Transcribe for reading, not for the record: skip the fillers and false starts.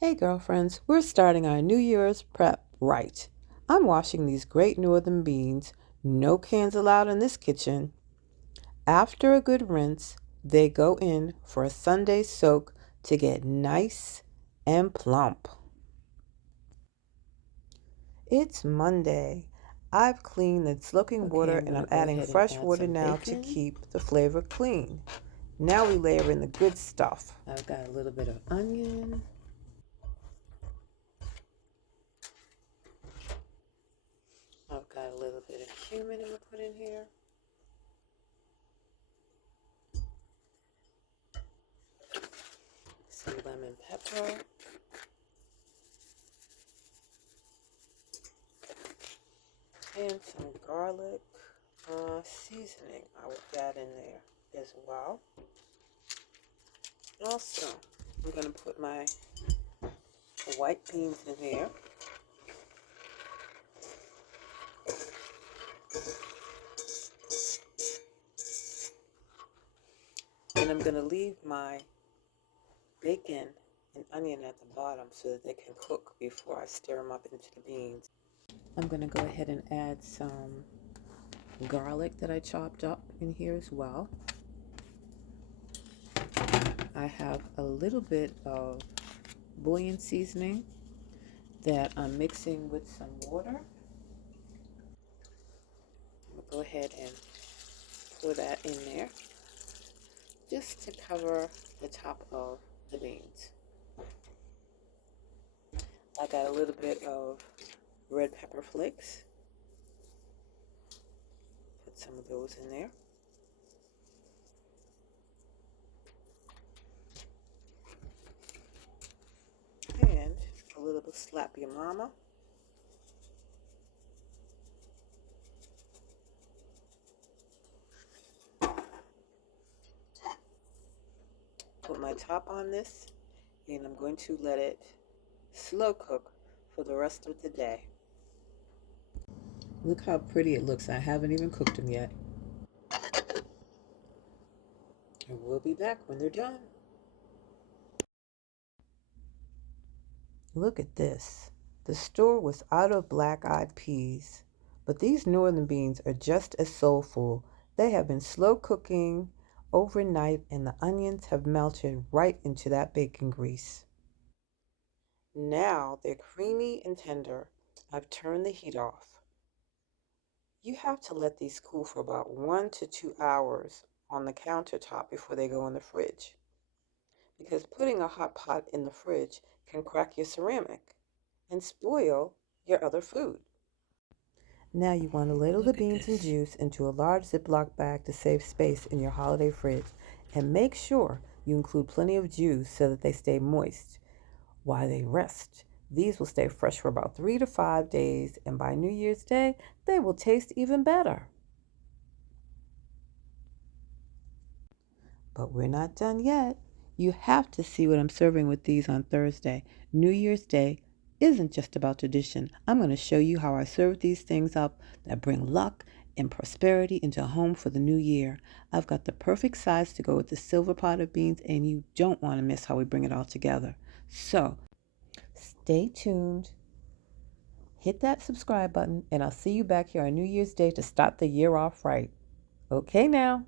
Hey girlfriends, we're starting our New Year's prep right. I'm washing these great northern beans. No cans allowed in this kitchen. After a good rinse, they go in for a Sunday soak to get nice and plump. It's Monday. I've cleaned the soaking Okay, water I'm and gonna I'm go adding ahead and fresh add water some now to bacon. keep the flavor clean. Now we layer in the good stuff. I've got a little bit of onion. I've got a little bit of cumin I'm gonna put in here. Some lemon pepper. And some garlic seasoning. I will add in there as well. Also, I'm gonna put my white beans in here. And I'm gonna leave my bacon and onion at the bottom so that they can cook before I stir them up into the beans. I'm gonna go ahead and add some garlic that I chopped up in here as well. I have a little bit of bouillon seasoning that I'm mixing with some water. I'm gonna go ahead and pour that in there just to cover the top of the beans. I got a little bit of red pepper flakes. Put some of those in there. And a little bit slap your mama. Put my top on this, and I'm going to let it slow cook for the rest of the day. Look how pretty it looks. I haven't even cooked them yet. And we'll be back when they're done. Look at this. The store was out of black-eyed peas, but these northern beans are just as soulful. They have been slow cooking overnight and the onions have melted right into that bacon grease. Now they're creamy and tender. I've turned the heat off. You have to let these cool for about 1 to 2 hours on the countertop before they go in the fridge, because putting a hot pot in the fridge can crack your ceramic and spoil your other food. Now you want to ladle the beans and juice into a large Ziploc bag to save space in your holiday fridge, and make sure you include plenty of juice so that they stay moist while they rest. These will stay fresh for about 3 to 5 days, and by New Year's Day, they will taste even better. But we're not done yet. You have to see what I'm serving with these on Thursday. New Year's Day isn't just about tradition. I'm going to show you how I serve these things up that bring luck and prosperity into a home for the new year. I've got the perfect size to go with the silver pot of beans, and you don't want to miss how we bring it all together. So, stay tuned. Hit that subscribe button, and I'll see you back here on New Year's Day to start the year off right. Okay now.